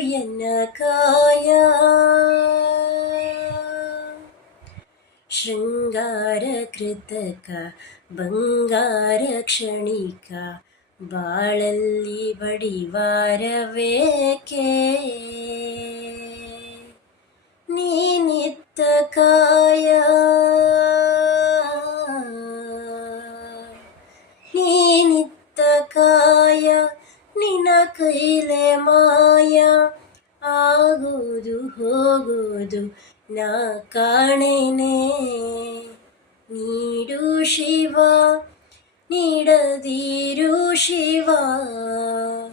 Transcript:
चुर्ण्गार कृतका बंगार क्षणीका बाळल्ली बडिवारवेके नीनित्त काया नीनित्त काया नी ಹೋದು ಹೋಗುವುದು ನಾ ಕಾಣೇನೆ ನೀಡು ಶಿವ ನೀಡದಿರು ಶಿವ